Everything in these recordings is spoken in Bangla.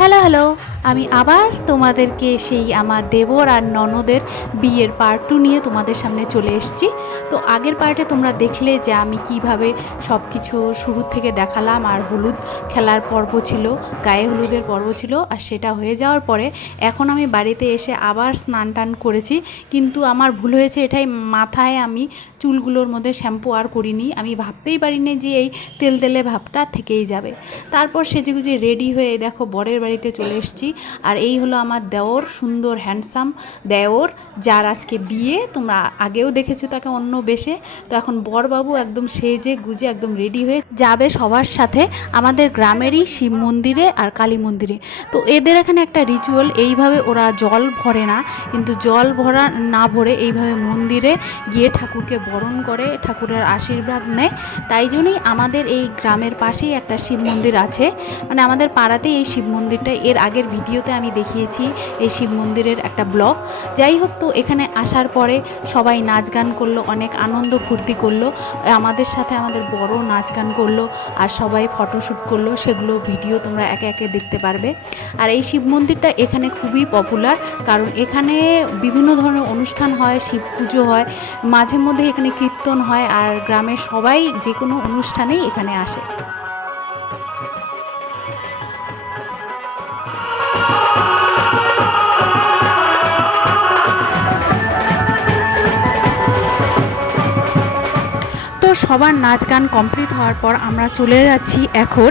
হ্যালো হ্যালো, আমি আবার তোমাদেরকে সেই আমার দেবর আর ননদের বিয়ের পার্ট 2 নিয়ে তোমাদের সামনে চলে এসেছি। তো আগের পার্টে তোমরা দেখলে যে আমি কিভাবে সব কিছু শুরু থেকে দেখালাম, আর হলুদ খেলার পর্ব ছিল, গায়ে হলুদের পর্ব ছিল, আর সেটা হয়ে যাওয়ার পরে এখন আমি বাড়িতে এসে আবার স্নান টান করেছি। কিন্তু আমার ভুল হয়েছে এটাই, মাথায় আমি চুলগুলোর মধ্যে শ্যাম্পু আর করিনি। আমি ভাবতেই পারিনি যে এই তেলতেলে ভাবটা থেকেই যাবে। তারপর সেজেগুজে রেডি হয়ে দেখো বরের বাড়িতে চলে এসেছি। আর এই হলো আমার দেওর, সুন্দর হ্যান্ডসাম দেওর, যার আজকে বিয়ে। তোমরা আগেও দেখেছো তাকে অন্য বেশে। তো এখন বরবাবু একদম সেজে গুজে একদম রেডি হয়ে যাবে সবার সাথে আমাদের গ্রামেরই শিব মন্দিরে আর কালী মন্দিরে। তো এদের এখানে একটা রিচুয়াল, এইভাবে ওরা জল ভরে না, কিন্তু জল ভরা না ভরে এইভাবে মন্দিরে গিয়ে ঠাকুরকে বরণ করে, ঠাকুরের আশীর্বাদ নেয়। তাই জন্যই আমাদের এই গ্রামের পাশেই একটা শিব মন্দির আছে, মানে আমাদের পাড়াতেই এই শিব মন্দিরটা। এর আগের ভিডিওতে আমি দেখিয়েছি এই শিব মন্দিরের একটা ব্লগ। যাই হোক, তো এখানে আসার পরে সবাই নাচ গান করলো, অনেক আনন্দ ফুর্তি করলো আমাদের সাথে, আমাদের বড় নাচ গান করলো, আর সবাই ফটোশ্যুট করলো। সেগুলো ভিডিও তোমরা একে একে দেখতে পারবে। আর এই শিব মন্দিরটা এখানে খুবই পপুলার, কারণ এখানে বিভিন্ন ধরনের অনুষ্ঠান হয়, শিব পুজো হয়, মাঝে মধ্যে এখানে কীর্তন হয়, আর গ্রামের সবাই যে কোনো অনুষ্ঠানেই এখানে আসে। তো সবার নাচ গান কমপ্লিট হওয়ার পর আমরা চলে যাচ্ছি এখন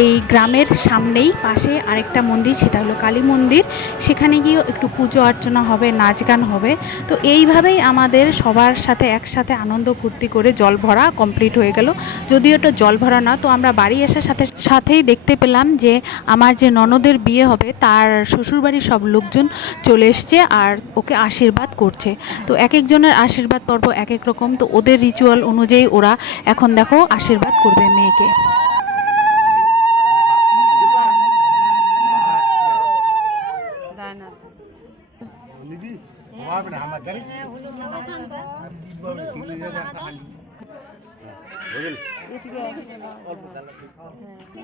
এই গ্রামের সামনেই পাশে আরেকটা মন্দির, সেটা হলো কালী মন্দির। সেখানে গিয়েও একটু পুজো অর্চনা হবে, নাচ গান হবে। তো এইভাবেই আমাদের সবার সাথে একসাথে আনন্দ ফুর্তি করে জল ভরা কমপ্লিট হয়ে গেল। যদিও এটা জল ভরা না, তো আমরা বাড়ি আসার সাথেই দেখতে পেলাম যে আমার যে ননদের বিয়ে হবে তার শ্বশুরবাড়ির সব লোকজন চলে এসছে আর ওকে আশীর্বাদ করছে। তো এক একজনের আশীর্বাদ পর্ব এক এক রকম। তো ওদের রিচুয়াল অনুযায়ী ওরা এখন দেখো আশীর্বাদ করবে মেয়েকে।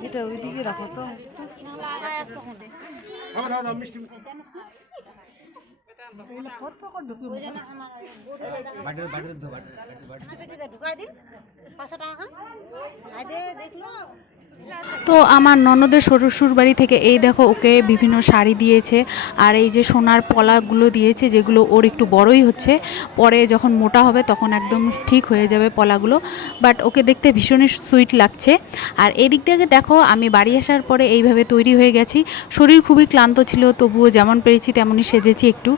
এটা ওইদিকে রাখো তো। তো আমার ননদের শ্বশুর বাড়ি থেকে এই দেখো ওকে বিভিন্ন শাড়ি দিয়েছে, আর এই যে সোনার পলাগুলো দিয়েছে, যেগুলো ওর একটু বড়ই হচ্ছে, পরে যখন মোটা হবে তখন একদম ঠিক হয়ে যাবে পলাগুলো। বাট ওকে দেখতে ভীষণই সুইট লাগছে। আর এদিক থেকে দেখো আমি বাড়ি আসার পরে এইভাবে তৈরি হয়ে গেছি। শরীর খুবই ক্লান্ত ছিল, তবুও যেমন পেরেছি তেমনই সেজেছি একটু।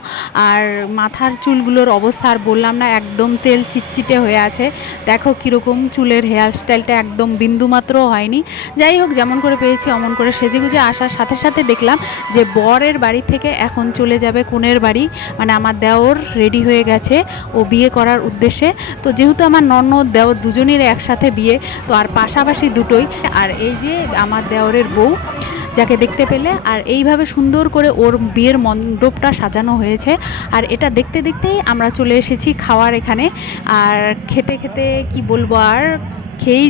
আর মাথার চুলগুলোর অবস্থা আর বললাম না, একদম তেল চিটচিটে হয়ে আছে। দেখো কীরকম চুলের হেয়ার স্টাইলটা, একদম বিন্দুমাত্রও হয়নি। যাই হোক, যেমন করে পেয়েছি অমন করে সেজেগুজে আসার সাথে সাথে দেখলাম যে বরের বাড়ি থেকে এখন চলে যাবে কনের বাড়ি, মানে আমার দেওর রেডি হয়ে গেছে ও বিয়ে করার উদ্দেশ্যে। তো যেহেতু আমার ননদ দেওর দুজনের একসাথে বিয়ে, তো আর পাশাপাশি দুটোই। আর এই যে আমার দেওরের বউ, যাকে দেখতে পেলে, আর এইভাবে সুন্দর করে ওর বিয়ের মণ্ডপটা সাজানো হয়েছে। আর এটা দেখতে দেখতেই আমরা চলে এসেছি খাওয়ার এখানে। আর খেতে খেতে কি বলবো, আর খেয়েই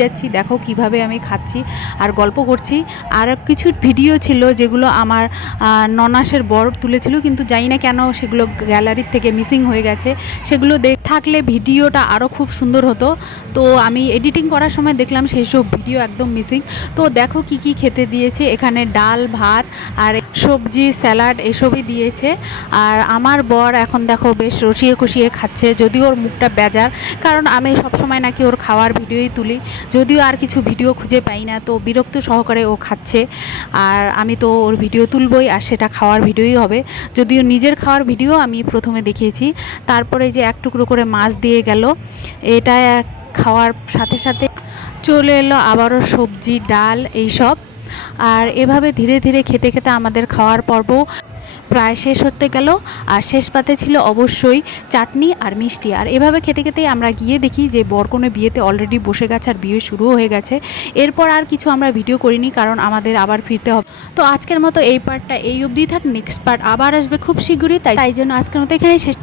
যাচ্ছি। দেখো কিভাবে আমি খাচ্ছি আর গল্প করছি। আর কিছু ভিডিও ছিল যেগুলো আমার ননাসের বর তুলেছিল, কিন্তু জানি না কেন সেগুলো গ্যালারির থেকে মিসিং হয়ে গেছে। সেগুলো থাকলে ভিডিওটা আরও খুব সুন্দর হতো। তো আমি এডিটিং করার সময় দেখলাম সেই সব ভিডিও একদম মিসিং। তো দেখো কি কি খেতে দিয়েছে এখানে, ডাল ভাত আর সবজি স্যালাড এসবই দিয়েছে। আর আমার বর এখন দেখো বেশ রসিয়ে কষিয়ে খাচ্ছে, যদিও ওর মুখটা বেজার, কারণ আমি সবসময় নাকি ওর খাওয়ার ভিডিওই তুলি, যদিও আর কিছু ভিডিও খুঁজে পাই না। তো বিরক্ত সহকারে ও খাচ্ছে, আর আমি তো ওর ভিডিও তুলবই, আর সেটা খাওয়ার ভিডিওই হবে। যদিও নিজের খাওয়ার ভিডিও আমি প্রথমে দেখিয়েছি। তারপরে যে এক টুকরো করে মাছ দিয়ে গেল, এটা খাওয়ার সাথে সাথে চলে এলো আবারও সবজি ডাল এইসব। আর এভাবে ধীরে ধীরে খেতে খেতে আমাদের খাওয়ার পর্ব প্রায় শেষ হতে গেল। আর শেষ পাতে ছিল অবশ্যই চাটনি আর মিষ্টি। আর এভাবে খেতে খেতেই আমরা গিয়ে দেখি যে বরকনে বিয়েতে অলরেডি বসে গেছে আর বিয়ে শুরুও হয়ে গেছে। এরপর আর কিছু আমরা ভিডিও করিনি, কারণ আমাদের আবার ফিরতে হবে। তো আজকের মতো এই পার্টটা এই অবধি থাক, নেক্সট পার্ট আবার আসবে খুব শীঘ্রই। তাই জন্য আজকের মতো এখানেই শেষ।